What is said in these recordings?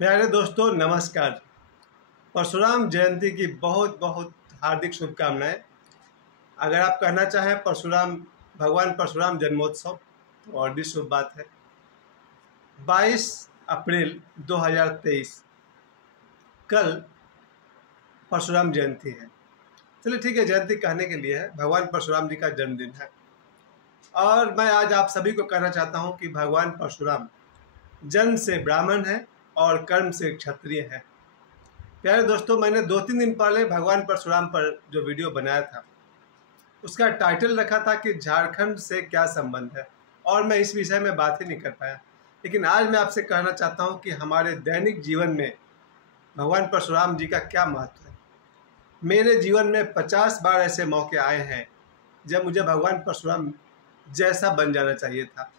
प्यारे दोस्तों नमस्कार। परशुराम जयंती की बहुत बहुत हार्दिक शुभकामनाएं। अगर आप कहना चाहें भगवान परशुराम जन्मोत्सव तो और भी शुभ बात है। 22 अप्रैल 2023 कल परशुराम जयंती है। चलिए ठीक है, जयंती कहने के लिए है, भगवान परशुराम जी का जन्मदिन है। और मैं आज आप सभी को कहना चाहता हूं कि भगवान परशुराम जन्म से ब्राह्मण है और कर्म से क्षत्रिय है। प्यारे दोस्तों, मैंने 2-3 दिन पहले भगवान परशुराम पर जो वीडियो बनाया था उसका टाइटल रखा था कि झारखंड से क्या संबंध है, और मैं इस विषय में बात ही नहीं कर पाया। लेकिन आज मैं आपसे कहना चाहता हूं कि हमारे दैनिक जीवन में भगवान परशुराम जी का क्या महत्व है। मेरे जीवन में 50 बार ऐसे मौके आए हैं जब मुझे भगवान परशुराम जैसा बन जाना चाहिए था।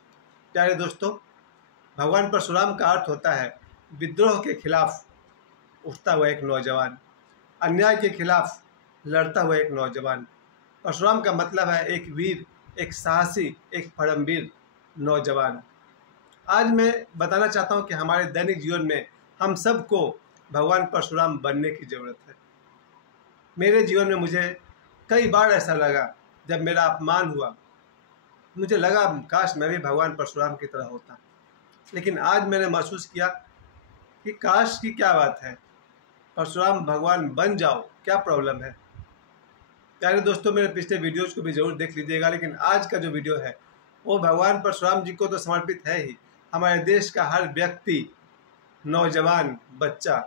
प्यारे दोस्तों, भगवान परशुराम का अर्थ होता है विद्रोह के खिलाफ उठता हुआ एक नौजवान, अन्याय के खिलाफ लड़ता हुआ एक नौजवान। परशुराम का मतलब है एक वीर, एक साहसी, एक परमवीर नौजवान। आज मैं बताना चाहता हूं कि हमारे दैनिक जीवन में हम सबको भगवान परशुराम बनने की ज़रूरत है। मेरे जीवन में मुझे कई बार ऐसा लगा, जब मेरा अपमान हुआ, मुझे लगा काश मैं भी भगवान परशुराम की तरह होता। लेकिन आज मैंने महसूस किया कि काश की क्या बात है, परशुराम भगवान बन जाओ, क्या प्रॉब्लम है। प्यारे दोस्तों, मेरे पिछले वीडियोज़ को भी ज़रूर देख लीजिएगा, लेकिन आज का जो वीडियो है वो भगवान परशुराम जी को तो समर्पित है ही। हमारे देश का हर व्यक्ति, नौजवान, बच्चा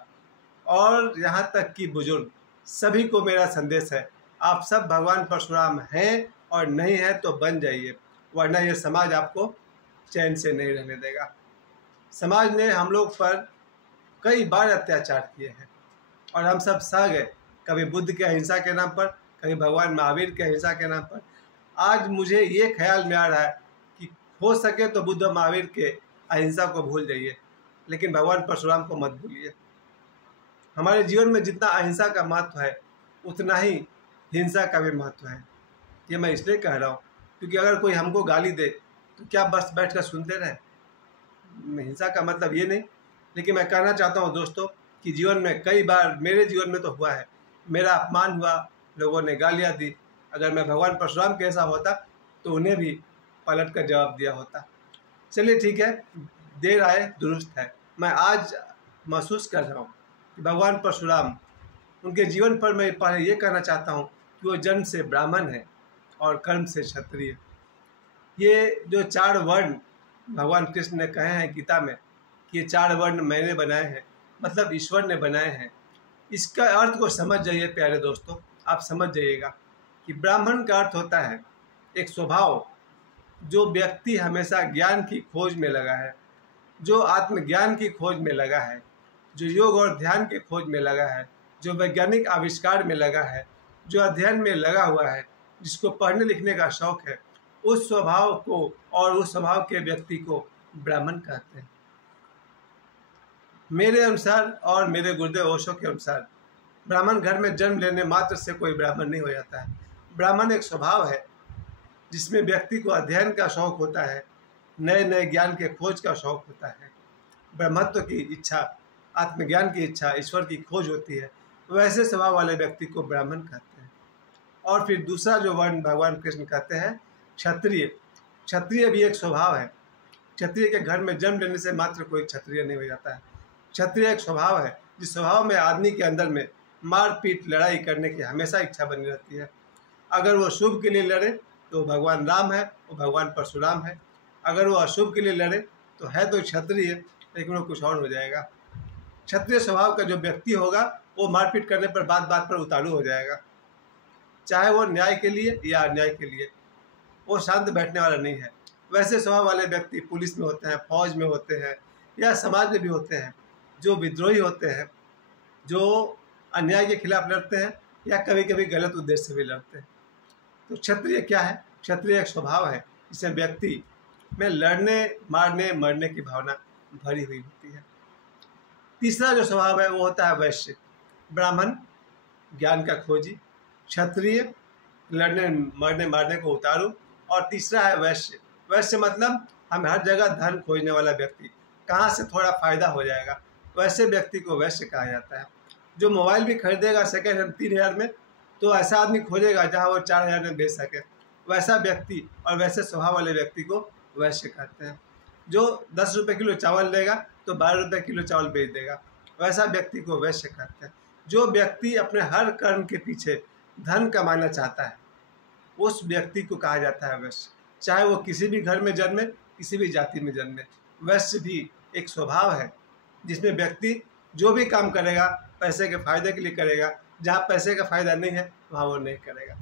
और यहाँ तक कि बुजुर्ग, सभी को मेरा संदेश है, आप सब भगवान परशुराम हैं और नहीं हैं तो बन जाइए, वरना ये समाज आपको चैन से नहीं रहने देगा। समाज ने हम लोग पर कई बार अत्याचार किए हैं और हम सब सह गए, कभी बुद्ध के अहिंसा के नाम पर, कभी भगवान महावीर के अहिंसा के नाम पर। आज मुझे ये ख्याल में आ रहा है कि हो सके तो बुद्ध और महावीर के अहिंसा को भूल जाइए, लेकिन भगवान परशुराम को मत भूलिए। हमारे जीवन में जितना अहिंसा का महत्व है उतना ही हिंसा का भी महत्व है। ये मैं इसलिए कह रहा हूँ क्योंकि अगर कोई हमको गाली दे तो क्या बस बैठ कर सुनते रहे? हिंसा का मतलब ये नहीं। लेकिन मैं कहना चाहता हूँ दोस्तों कि जीवन में कई बार, मेरे जीवन में तो हुआ है, मेरा अपमान हुआ, लोगों ने गालियाँ दी। अगर मैं भगवान परशुराम के ऐसा होता तो उन्हें भी पलट कर जवाब दिया होता। चलिए ठीक है, देर आए दुरुस्त है। मैं आज महसूस कर रहा हूँ कि भगवान परशुराम, उनके जीवन पर मैं पहले ये कहना चाहता हूँ कि वो जन्म से ब्राह्मण है और कर्म से क्षत्रिय। ये जो 4 वर्ण भगवान कृष्ण ने कहे हैं गीता में कि ये 4 वर्ण मैंने बनाए हैं, मतलब ईश्वर ने बनाए हैं, इसका अर्थ को समझ जाइए। प्यारे दोस्तों, आप समझ जाइएगा कि ब्राह्मण का अर्थ होता है एक स्वभाव, जो व्यक्ति हमेशा ज्ञान की खोज में लगा है, जो आत्मज्ञान की खोज में लगा है, जो योग और ध्यान के खोज में लगा है, जो वैज्ञानिक आविष्कार में लगा है, जो अध्ययन में लगा हुआ है, जिसको पढ़ने लिखने का शौक है, उस स्वभाव को और उस स्वभाव के व्यक्ति को ब्राह्मण कहते हैं। मेरे अनुसार और मेरे गुरुदेव ओशो के अनुसार ब्राह्मण घर में जन्म लेने मात्र से कोई ब्राह्मण नहीं हो जाता है। ब्राह्मण एक स्वभाव है जिसमें व्यक्ति को अध्ययन का शौक होता है, नए नए ज्ञान के खोज का शौक होता है, ब्रह्मत्व की इच्छा, आत्मज्ञान की इच्छा, ईश्वर की खोज होती है। वैसे स्वभाव वाले व्यक्ति को ब्राह्मण कहते हैं। और फिर दूसरा जो वर्ण भगवान कृष्ण कहते हैं क्षत्रिय। क्षत्रिय भी एक स्वभाव है। क्षत्रिय के घर में जन्म लेने से मात्र कोई क्षत्रिय नहीं हो जाता है। क्षत्रिय एक स्वभाव है जिस स्वभाव में आदमी के अंदर में मारपीट, लड़ाई करने की हमेशा इच्छा बनी रहती है। अगर वो शुभ के लिए लड़े तो भगवान राम है, वो भगवान परशुराम है। अगर वो अशुभ के लिए लड़े तो है तो क्षत्रिय, लेकिन वो कुछ और हो जाएगा। क्षत्रिय स्वभाव का जो व्यक्ति होगा वो मारपीट करने पर, बात बात पर उतारू हो जाएगा, चाहे वो न्याय के लिए या अन्याय के लिए। वो शांत बैठने वाला नहीं है। वैसे स्वभाव वाले व्यक्ति पुलिस में होते हैं, फौज में होते हैं या समाज में भी होते हैं, जो विद्रोही होते हैं, जो अन्याय के खिलाफ लड़ते हैं या कभी कभी गलत उद्देश्य से भी लड़ते हैं। तो क्षत्रिय क्या है? क्षत्रिय एक स्वभाव है जिसमें व्यक्ति में लड़ने, मारने, मरने की भावना भरी हुई होती है। तीसरा जो स्वभाव है वो होता है वैश्य। ब्राह्मण ज्ञान का खोजी, क्षत्रिय लड़ने, मरने, मारने को उतारू, और तीसरा है वैश्य। वैश्य मतलब हम हर जगह धन खोजने वाला व्यक्ति, कहाँ से थोड़ा फायदा हो जाएगा वैसे व्यक्ति को वैश्य कहा जाता है। जो मोबाइल भी खरीदेगा सेकेंड हैंड 3000 में, तो ऐसा आदमी खोजेगा जहाँ वो 4000 में बेच सके। वैसा व्यक्ति और वैसे स्वभाव वाले व्यक्ति को वैश्य कहते हैं। जो 10 रुपये किलो चावल लेगा तो 12 रुपये किलो चावल बेच देगा, वैसा व्यक्ति को वैश्य कहते हैं। जो व्यक्ति अपने हर कर्म के पीछे धन कमाना चाहता है, उस व्यक्ति को कहा जाता है वैश्य। चाहे वो किसी भी घर में जन्मे, किसी भी जाति में जन्मे, वैश्य भी एक स्वभाव है जिसमें व्यक्ति जो भी काम करेगा पैसे के फायदे के लिए करेगा। जहाँ पैसे का फायदा नहीं है वहाँ वो नहीं करेगा।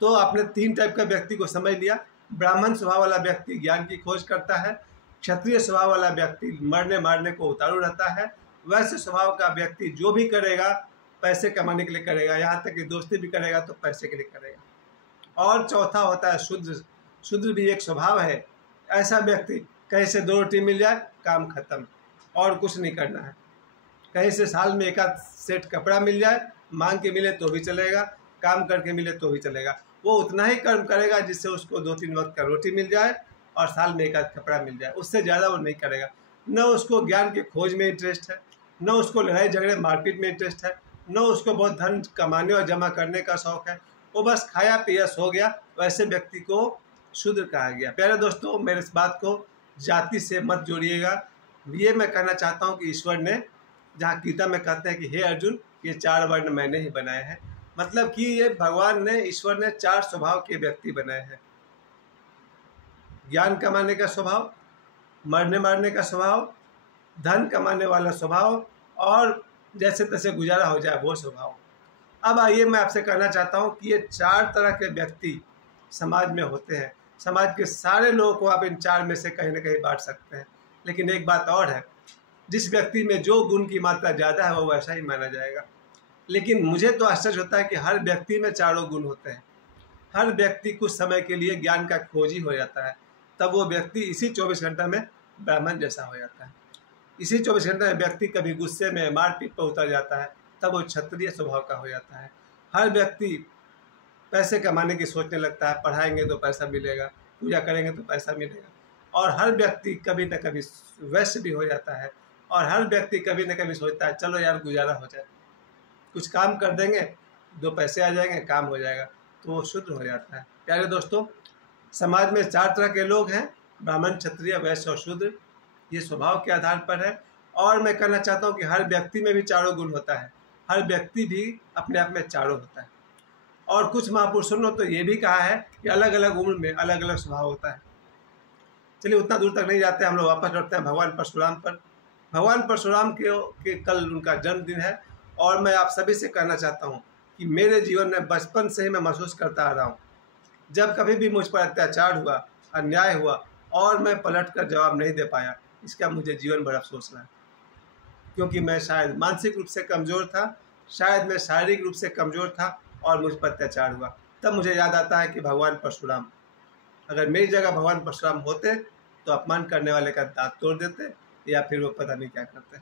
तो आपने 3 टाइप का व्यक्ति को समझ लिया। ब्राह्मण स्वभाव वाला व्यक्ति ज्ञान की खोज करता है, क्षत्रिय स्वभाव वाला व्यक्ति मरने मारने को उतारू रहता है, वैश्य स्वभाव का व्यक्ति जो भी करेगा पैसे कमाने के लिए करेगा, यहाँ तक कि दोस्ती भी करेगा तो पैसे के लिए करेगा। और चौथा होता है शूद्र। शूद्र भी एक स्वभाव है। ऐसा व्यक्ति कहीं से 2 रोटी मिल जाए काम खत्म, और कुछ नहीं करना है। कहीं से साल में 1 आध सेट कपड़ा मिल जाए, मांग के मिले तो भी चलेगा, काम करके मिले तो भी चलेगा। वो उतना ही कर्म करेगा जिससे उसको 2-3 वक्त का रोटी मिल जाए और साल में 1 आध कपड़ा मिल जाए, उससे ज़्यादा वो नहीं करेगा। न उसको ज्ञान की खोज में इंटरेस्ट है, न उसको लड़ाई झगड़े मारपीट में इंटरेस्ट है, न उसको बहुत धन कमाने और जमा करने का शौक़ है। वो बस खाया पिया सो गया, वैसे व्यक्ति को शूद्र कहा गया। प्यारे दोस्तों, मेरे इस बात को जाति से मत जोड़िएगा। ये मैं कहना चाहता हूँ कि ईश्वर ने, जहाँ गीता में कहते हैं कि हे अर्जुन, ये 4 वर्ण मैंने ही बनाए हैं, मतलब कि ये भगवान ने, ईश्वर ने 4 स्वभाव के व्यक्ति बनाए हैं। ज्ञान कमाने का स्वभाव, मरने मारने का स्वभाव, धन कमाने वाला स्वभाव, और जैसे तैसे गुजारा हो जाए वो स्वभाव। अब आइए मैं आपसे कहना चाहता हूँ कि ये 4 तरह के व्यक्ति समाज में होते हैं। समाज के सारे लोगों को आप इन 4 में से कहीं ना कहीं बांट सकते हैं। लेकिन एक बात और है, जिस व्यक्ति में जो गुण की मात्रा ज़्यादा है वो वैसा ही माना जाएगा। लेकिन मुझे तो आश्चर्य होता है कि हर व्यक्ति में 4 गुण होते हैं। हर व्यक्ति कुछ समय के लिए ज्ञान का खोजी हो जाता है, तब वो व्यक्ति इसी 24 घंटे में ब्राह्मण जैसा हो जाता है। इसी 24 घंटे में व्यक्ति कभी गुस्से में मारपीट पर उतर जाता है, तब वो क्षत्रिय स्वभाव का हो जाता है। हर व्यक्ति पैसे कमाने की सोचने लगता है, पढ़ाएंगे तो पैसा मिलेगा, पूजा करेंगे तो पैसा मिलेगा। और हर व्यक्ति कभी न कभी वैश्य भी हो जाता है, और हर व्यक्ति कभी न कभी सोचता है चलो यार गुजारा हो जाए, कुछ काम कर देंगे 2 पैसे आ जाएंगे, काम हो जाएगा, तो वो शूद्र हो जाता है। प्यारे दोस्तों, समाज में 4 तरह के लोग हैं, ब्राह्मण, क्षत्रिय, वैश्य और शूद्र। ये स्वभाव के आधार पर है। और मैं कहना चाहता हूँ कि हर व्यक्ति में भी 4 गुण होता है। हर व्यक्ति भी अपने आप में 4 होता है। और कुछ महापुरुषों ने तो ये भी कहा है कि अलग अलग उम्र में अलग अलग स्वभाव होता है। चलिए उतना दूर तक नहीं जाते, हम लोग वापस लौटते हैं भगवान परशुराम पर। भगवान परशुराम के कल उनका जन्मदिन है, और मैं आप सभी से कहना चाहता हूँ कि मेरे जीवन में बचपन से ही मैं महसूस करता आ रहा हूँ, जब कभी भी मुझ पर अत्याचार हुआ, अन्याय हुआ और मैं पलट कर जवाब नहीं दे पाया, इसका मुझे जीवन भर अफसोस रहा है। क्योंकि मैं शायद मानसिक रूप से कमज़ोर था, शायद मैं शारीरिक रूप से कमज़ोर था, और मुझ पर अत्याचार हुआ। तब मुझे याद आता है कि भगवान परशुराम, अगर मेरी जगह भगवान परशुराम होते तो अपमान करने वाले का दांत तोड़ देते, या फिर वो पता नहीं क्या करते।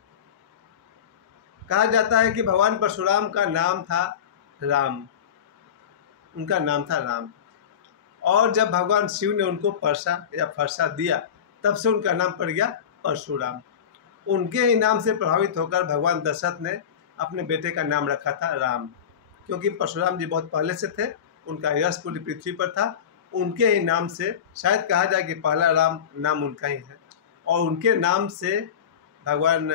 कहा जाता है कि भगवान परशुराम का नाम था राम, उनका नाम था राम। और जब भगवान शिव ने उनको परसा या फरसा दिया, तब से उनका नाम पड़ गया परशुराम। उनके ही नाम से प्रभावित होकर भगवान दशरथ ने अपने बेटे का नाम रखा था राम, क्योंकि परशुराम जी बहुत पहले से थे, उनका यश पूरी पृथ्वी पर था। उनके ही नाम से शायद कहा जाए कि पहला राम नाम उनका ही है, और उनके नाम से भगवान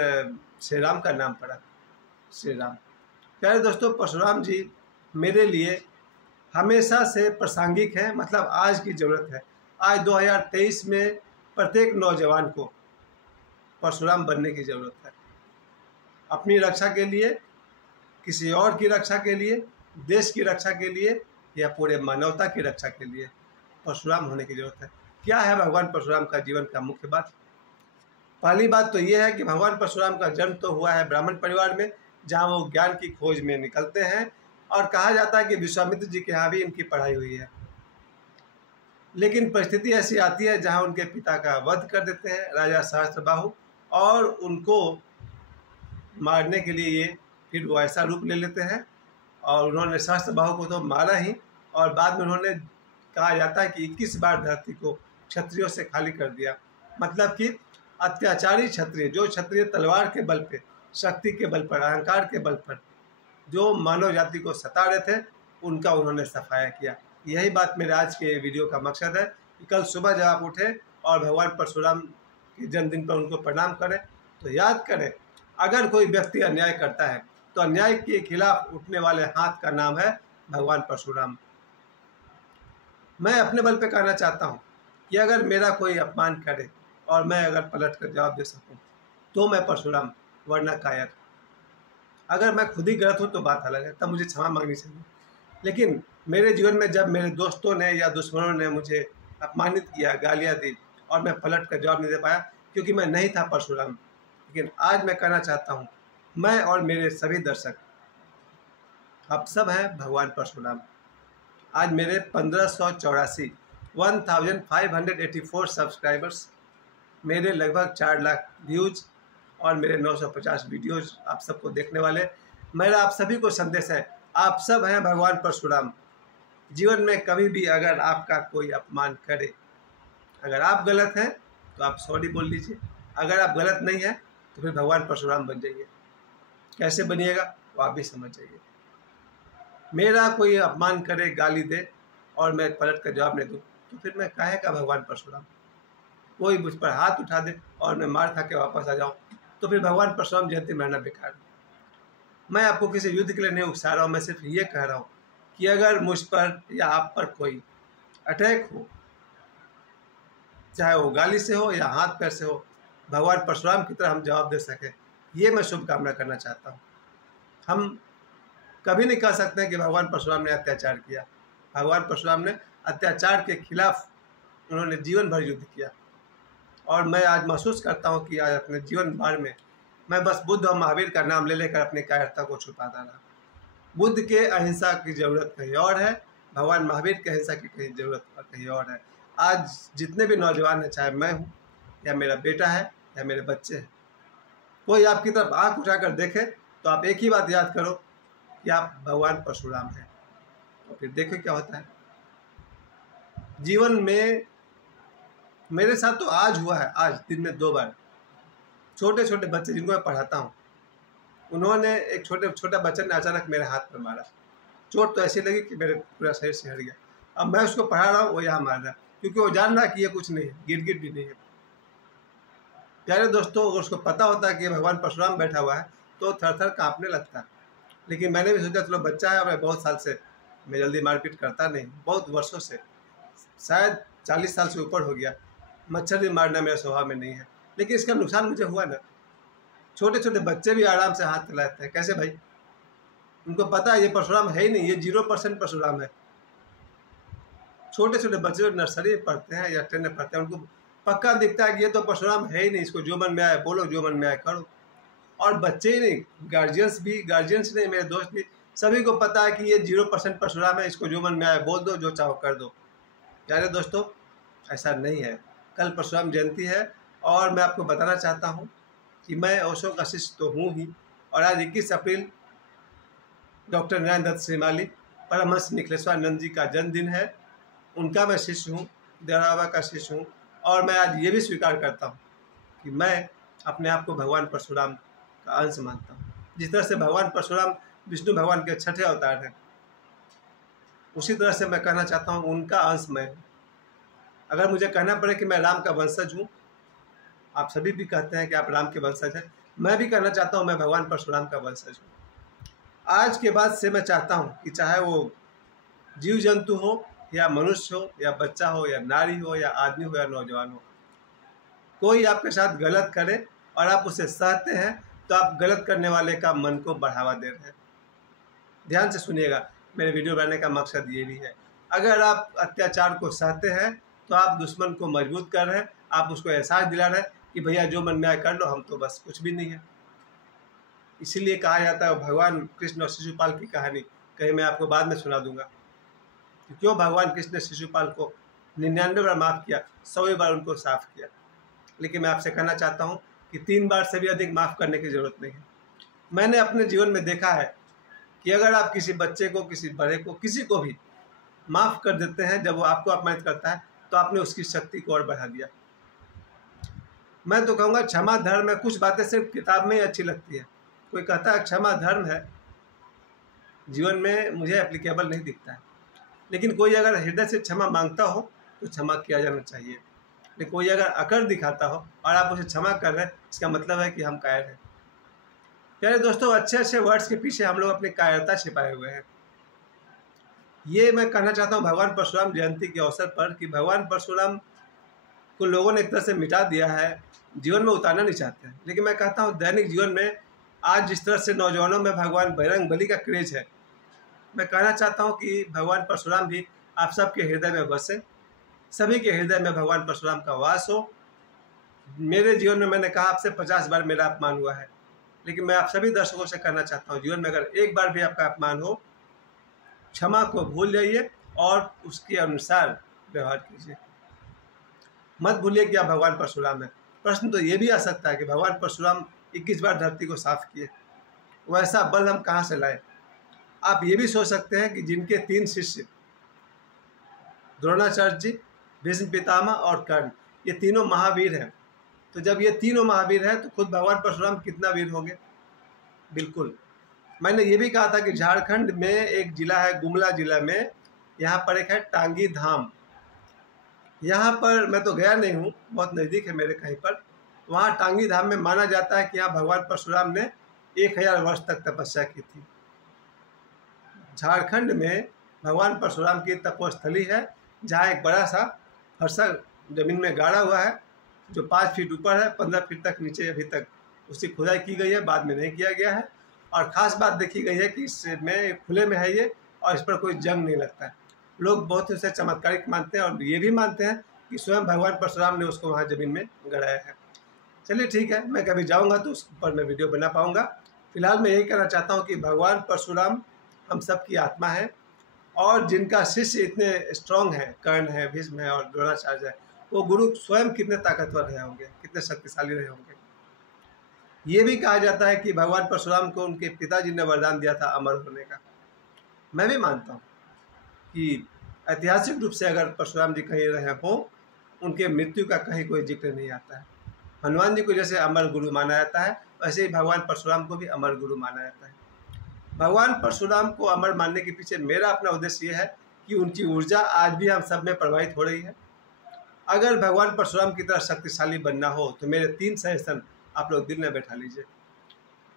श्री राम का नाम पड़ा, श्री राम। प्यारे दोस्तों, परशुराम जी मेरे लिए हमेशा से प्रासंगिक हैं, मतलब आज की ज़रूरत है। आज 2023 में प्रत्येक नौजवान को परशुराम बनने की ज़रूरत है, अपनी रक्षा के लिए, किसी और की रक्षा के लिए, देश की रक्षा के लिए, या पूरे मानवता की रक्षा के लिए परशुराम होने की ज़रूरत है। क्या है भगवान परशुराम का जीवन का मुख्य बात? पहली बात तो ये है कि भगवान परशुराम का जन्म तो हुआ है ब्राह्मण परिवार में, जहाँ वो ज्ञान की खोज में निकलते हैं, और कहा जाता है कि विश्वामित्र जी के यहाँ भी इनकी पढ़ाई हुई है। लेकिन परिस्थिति ऐसी आती है जहाँ उनके पिता का वध कर देते हैं राजा सहस्त्रबाहु, और उनको मारने के लिए ये फिर वो ऐसा रूप ले लेते हैं, और उन्होंने सहस्त्रबाहु को तो मारा ही, और बाद में उन्होंने, कहा जाता है कि 21 बार धरती को क्षत्रियों से खाली कर दिया। मतलब कि अत्याचारी क्षत्रिय, जो क्षत्रिय तलवार के बल पे शक्ति के बल पर, अहंकार के बल पर जो मानव जाति को सता रहे थे, उनका उन्होंने सफाया किया। यही बात मेरे आज के वीडियो का मकसद है कि कल सुबह जब आप उठे और भगवान परशुराम के जन्मदिन पर उनको प्रणाम करें, तो याद करें, अगर कोई व्यक्ति अन्याय करता है तो अन्याय के खिलाफ उठने वाले हाथ का नाम है भगवान परशुराम। मैं अपने बल पे कहना चाहता हूँ कि अगर मेरा कोई अपमान करे और मैं अगर पलट कर जवाब दे सकूँ तो मैं परशुराम, वरना कायर। अगर मैं खुद ही गलत हूँ तो बात अलग है, तब मुझे क्षमा मांगनी चाहिए। लेकिन मेरे जीवन में जब मेरे दोस्तों ने या दुश्मनों ने मुझे अपमानित किया, गालियाँ दी, और मैं पलट कर जवाब नहीं दे पाया क्योंकि मैं नहीं था परशुराम। लेकिन आज मैं कहना चाहता हूँ, मैं और मेरे सभी दर्शक, आप सब हैं भगवान परशुराम। आज मेरे 1584 सब्सक्राइबर्स, मेरे लगभग 4 लाख व्यूज और मेरे 950 वीडियोज आप सबको देखने वाले, मेरा आप सभी को संदेश है, आप सब हैं भगवान परशुराम। जीवन में कभी भी अगर आपका कोई अपमान करे, अगर आप गलत हैं तो आप सॉरी बोल लीजिए, अगर आप गलत नहीं हैं तो फिर भगवान परशुराम बन जाइए। कैसे बनिएगा वो आप भी समझ जाइए। मेरा कोई अपमान करे, गाली दे और मैं पलट कर जवाब नहीं दूँ तो फिर मैं काहे का भगवान परशुराम। कोई मुझ पर हाथ उठा दे और मैं मार खा के वापस आ जाऊँ तो फिर भगवान परशुराम जयंती मनाना बेकार है। मैं आपको किसी युद्ध के लिए नहीं उकसा रहा हूँ, मैं सिर्फ ये कह रहा हूँ कि अगर मुझ पर या आप पर कोई अटैक हो, चाहे वो गाली से हो या हाथ पैर से हो, भगवान परशुराम की तरह हम जवाब दे सकें, ये मैं शुभकामना करना चाहता हूँ। हम कभी नहीं कह सकते कि भगवान परशुराम ने अत्याचार किया। भगवान परशुराम ने अत्याचार के खिलाफ उन्होंने जीवन भर युद्ध किया, और मैं आज महसूस करता हूँ कि आज अपने जीवन भर में मैं बस बुद्ध और महावीर का नाम ले लेकर अपनी कायरता को छुपाता रहा। बुद्ध के अहिंसा की ज़रूरत कहीं और है, भगवान महावीर के अहिंसा की कहीं ज़रूरत कहीं और है। आज जितने भी नौजवान हैं, चाहे मैं हूँ या मेरा बेटा है या मेरे बच्चे हैं, कोई आपकी तरफ आँख उठाकर देखे तो आप एक ही बात याद करो कि आप भगवान परशुराम हैं, और फिर देखो क्या होता है। जीवन में मेरे साथ तो आज हुआ है, आज दिन में 2 बार छोटे छोटे बच्चे जिनको मैं पढ़ाता हूँ, उन्होंने एक छोटा बच्चे ने अचानक मेरे हाथ पर मारा। चोट तो ऐसी लगी कि मेरे पूरा शरीर सिहर गया। अब मैं उसको पढ़ा रहा हूँ, वो यहाँ मार रहा है, क्योंकि वो जान रहा है कि ये कुछ नहीं है, गिरगिट भी नहीं है। प्यारे दोस्तों, अगर उसको पता होता है कि भगवान परशुराम बैठा हुआ है तो थर थर काँपने लगता। लेकिन मैंने भी सोचा चलो बच्चा है, मैं बहुत साल से मैं जल्दी मारपीट करता नहीं, बहुत वर्षों से, शायद 40 साल से ऊपर हो गया, मच्छर भी मारना मेरे स्वभाव में नहीं है। लेकिन इसका नुकसान मुझे हुआ ना। छोटे छोटे बच्चे भी आराम से हाथ चलाते हैं। कैसे भाई? उनको पता है ये परशुराम है ही नहीं, ये 0% परशुराम है। छोटे छोटे बच्चे जो नर्सरी में पढ़ते हैं या 10 में पढ़ते हैं, उनको पक्का दिखता है कि ये तो परशुराम है ही नहीं, इसको जो मन में आए बोलो, जो मन में आए करो। और बच्चे ही नहीं, गार्जियंस नहीं, मेरे दोस्त भी, सभी को पता है कि ये 0% परशुराम है, इसको जो मन में आए बोल दो, जो चाहो कर दो। प्यारे दोस्तों, ऐसा नहीं है। कल परशुराम जयंती है और मैं आपको बताना चाहता हूँ कि मैं ओशो का शिष्य तो हूँ ही, और आज 21 अप्रैल डॉक्टर नारायण दत्त श्रीमाली परमहंस निखिलेश्वरानंद जी का जन्मदिन है। उनका मैं शिष्य हूँ, देवरा बाबा का शिष्य हूँ, और मैं आज ये भी स्वीकार करता हूँ कि मैं अपने आप को भगवान परशुराम का अंश मानता हूँ। जिस तरह से भगवान परशुराम विष्णु भगवान के 6ठे अवतार हैं, उसी तरह से मैं कहना चाहता हूँ उनका अंश मैं हूँ। अगर मुझे कहना पड़े कि मैं राम का वंशज हूँ, आप सभी भी कहते हैं कि आप राम के वंशज हैं, मैं भी कहना चाहता हूँ मैं भगवान परशुराम का वंशज हूँ। आज के बाद से मैं चाहता हूँ कि चाहे वो जीव जंतु हो या मनुष्य हो या बच्चा हो या नारी हो या आदमी हो या नौजवान हो, कोई आपके साथ गलत करे और आप उसे सहते हैं तो आप गलत करने वाले का मन को बढ़ावा दे रहे हैं। ध्यान से सुनिएगा, मेरे वीडियो बनाने का मकसद ये भी है। अगर आप अत्याचार को सहते हैं तो आप दुश्मन को मजबूत कर रहे हैं, आप उसको एहसास दिला रहे हैं कि भैया जो मन में आए कर लो, हम तो बस कुछ भी नहीं है। इसीलिए कहा जाता है, भगवान कृष्ण और शिशुपाल की कहानी कहीं मैं आपको बाद में सुना दूंगा कि क्यों भगवान कृष्ण ने शिशुपाल को 99 बार माफ़ किया, 100 बार उनको साफ किया। लेकिन मैं आपसे कहना चाहता हूँ कि 3 बार से भी अधिक माफ़ करने की ज़रूरत नहीं है। मैंने अपने जीवन में देखा है कि अगर आप किसी बच्चे को, किसी बड़े को, किसी को भी माफ़ कर देते हैं जब वो आपको अपमानित करता है, तो आपने उसकी शक्ति को और बढ़ा दिया। मैं तो कहूँगा क्षमा धर्म में कुछ बातें सिर्फ किताब में ही अच्छी लगती है, कोई कहता है क्षमा धर्म है, जीवन में मुझे एप्लीकेबल नहीं दिखता है। लेकिन कोई अगर हृदय से क्षमा मांगता हो तो क्षमा किया जाना चाहिए। लेकिन कोई अगर अकड़ दिखाता हो और आप उसे क्षमा कर रहे हैं, इसका मतलब है कि हम कायर हैं। प्यारे दोस्तों, अच्छे अच्छे वर्ड्स के पीछे हम लोग अपनी कायरता छिपाए हुए हैं। ये मैं कहना चाहता हूँ भगवान परशुराम जयंती के अवसर पर कि भगवान परशुराम को लोगों ने एक तरह से मिटा दिया है, जीवन में उतारना नहीं चाहते हैं। लेकिन मैं कहता हूँ दैनिक जीवन में आज जिस तरह से नौजवानों में भगवान बजरंग बली का क्रेज है, मैं कहना चाहता हूँ कि भगवान परशुराम भी आप सबके हृदय में बसे, सभी के हृदय में भगवान परशुराम का वास हो। मेरे जीवन में मैंने कहा आपसे 50 बार मेरा अपमान हुआ है, लेकिन मैं आप सभी दर्शकों से कहना चाहता हूँ जीवन में अगर एक बार भी आपका अपमान हो, क्षमा को भूल जाइए और उसके अनुसार व्यवहार कीजिए। मत भूलिए कि आप भगवान परशुराम हैं। प्रश्न तो ये भी आ सकता है कि भगवान परशुराम 21 बार धरती को साफ किए, वैसा बल हम कहाँ से लाए। आप ये भी सोच सकते हैं कि जिनके 3 शिष्य द्रोणाचार्य जी, भीष्म पितामह और कर्ण, ये तीनों महावीर हैं, तो जब ये तीनों महावीर हैं तो खुद भगवान परशुराम कितना वीर होंगे। बिल्कुल। मैंने ये भी कहा था कि झारखंड में एक जिला है, गुमला जिला में, यहाँ पर एक है टांगी धाम। यहाँ पर मैं तो गया नहीं हूँ, बहुत नज़दीक है मेरे कहीं पर। वहाँ टांगी धाम में माना जाता है कि यहाँ भगवान परशुराम ने 1000 वर्ष तक तपस्या की थी। झारखंड में भगवान परशुराम की तपोस्थली है, जहाँ एक बड़ा सा फरसा जमीन में गाड़ा हुआ है जो 5 फीट ऊपर है, 15 फीट तक नीचे अभी तक उसकी खुदाई की गई है, बाद में नहीं किया गया है। और ख़ास बात देखी गई है कि इसमें खुले में है ये, और इस पर कोई जंग नहीं लगता है। लोग बहुत ही उसे चमत्कारिक मानते हैं और ये भी मानते हैं कि स्वयं भगवान परशुराम ने उसको वहाँ ज़मीन में गड़ाया है। चलिए ठीक है, मैं कभी जाऊँगा तो उस पर मैं वीडियो बना पाऊँगा। फिलहाल मैं यही कहना चाहता हूँ कि भगवान परशुराम हम सब की आत्मा है, और जिनका शिष्य इतने स्ट्रॉन्ग है, कर्ण है, भीष्म है और द्रोणाचार्य है, वो गुरु स्वयं कितने ताकतवर रहे होंगे, कितने शक्तिशाली रहे होंगे। ये भी कहा जाता है कि भगवान परशुराम को उनके पिताजी ने वरदान दिया था अमर होने का। मैं भी मानता हूँ कि ऐतिहासिक रूप से अगर परशुराम जी कहीं रहे हों, उनके मृत्यु का कहीं कोई जिक्र नहीं आता है। हनुमान जी को जैसे अमर गुरु माना जाता है, वैसे ही भगवान परशुराम को भी अमर गुरु माना जाता है। भगवान परशुराम को अमर मानने के पीछे मेरा अपना उद्देश्य ये है कि उनकी ऊर्जा आज भी हम सब में प्रवाहित हो रही है। अगर भगवान परशुराम की तरह शक्तिशाली बनना हो तो मेरे 3 सजेशन आप लोग दिल में बैठा लीजिए।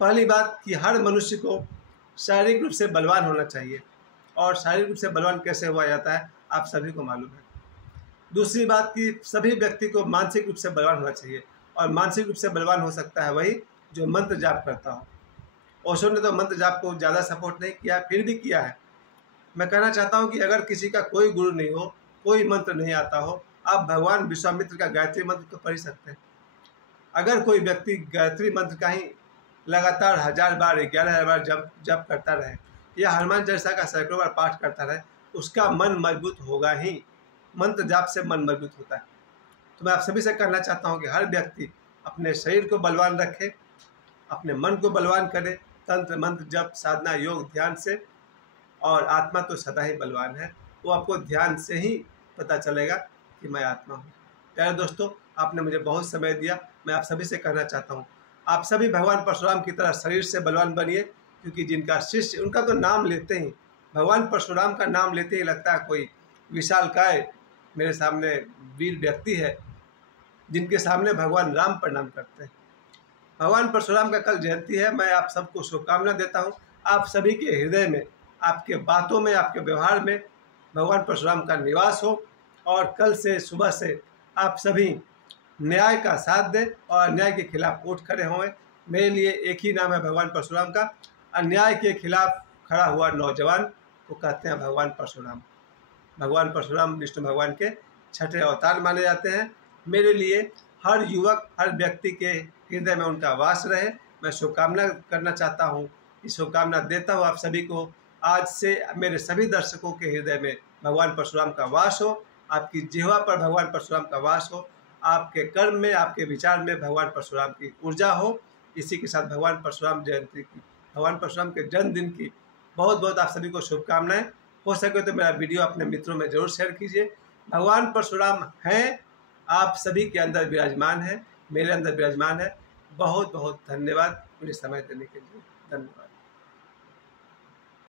पहली बात कि हर मनुष्य को शारीरिक रूप से बलवान होना चाहिए, और शारीरिक रूप से बलवान कैसे हुआ जाता है आप सभी को मालूम है। दूसरी बात कि सभी व्यक्ति को मानसिक रूप से बलवान होना चाहिए, और मानसिक रूप से बलवान हो सकता है वही जो मंत्र जाप करता हो। ओशो ने तो मंत्र जाप को ज़्यादा सपोर्ट नहीं किया, फिर भी किया है। मैं कहना चाहता हूँ कि अगर किसी का कोई गुरु नहीं हो, कोई मंत्र नहीं आता हो, आप भगवान विश्वामित्र का गायत्री मंत्र तो पढ़ ही सकते हैं। अगर कोई व्यक्ति गायत्री मंत्र का ही लगातार 1000 बार 11,000 बार जप करता रहे, या हनुमान चालीसा का सैकड़ों बार पाठ करता रहे, उसका मन मजबूत होगा ही। मंत्र जाप से मन मजबूत होता है। तो मैं आप सभी से कहना चाहता हूँ कि हर व्यक्ति अपने शरीर को बलवान रखे, अपने मन को बलवान करे, तंत्र मंत्र जप साधना योग ध्यान से, और आत्मा तो सदा ही बलवान है। वो आपको ध्यान से ही पता चलेगा कि मैं आत्मा हूँ। प्यारे दोस्तों, आपने मुझे बहुत समय दिया। मैं आप सभी से कहना चाहता हूँ, आप सभी भगवान परशुराम की तरह शरीर से बलवान बनिए, क्योंकि जिनका शिष्य, उनका तो नाम लेते ही, भगवान परशुराम का नाम लेते ही लगता है कोई विशालकाय मेरे सामने वीर व्यक्ति है, जिनके सामने भगवान राम प्रणाम करते हैं। भगवान परशुराम का कल जयंती है। मैं आप सबको शुभकामना देता हूँ। आप सभी के हृदय में, आपके बातों में, आपके व्यवहार में भगवान परशुराम का निवास हो, और कल से सुबह से आप सभी न्याय का साथ दें और अन्याय के खिलाफ उठ खड़े हों। मेरे लिए एक ही नाम है भगवान परशुराम का। अन्याय के खिलाफ खड़ा हुआ नौजवान को कहते हैं भगवान परशुराम। भगवान परशुराम विष्णु भगवान के 6ठे अवतार माने जाते हैं। मेरे लिए हर युवक, हर व्यक्ति के हृदय में उनका वास रहे। मैं शुभकामना करना चाहता हूँ, शुभकामना देता हूँ आप सभी को। आज से मेरे सभी दर्शकों के हृदय में भगवान परशुराम का वास हो, आपकी जिह्वा पर भगवान परशुराम का वास हो, आपके कर्म में, आपके विचार में भगवान परशुराम की ऊर्जा हो। इसी के साथ भगवान परशुराम जयंती की, भगवान परशुराम के जन्मदिन की बहुत बहुत आप सभी को शुभकामनाएं। हो सके तो मेरा वीडियो अपने मित्रों में जरूर शेयर कीजिए। भगवान परशुराम हैं, आप सभी के अंदर विराजमान है, मेरे अंदर विराजमान है। बहुत बहुत धन्यवाद मुझे समय देने के लिए। धन्यवाद।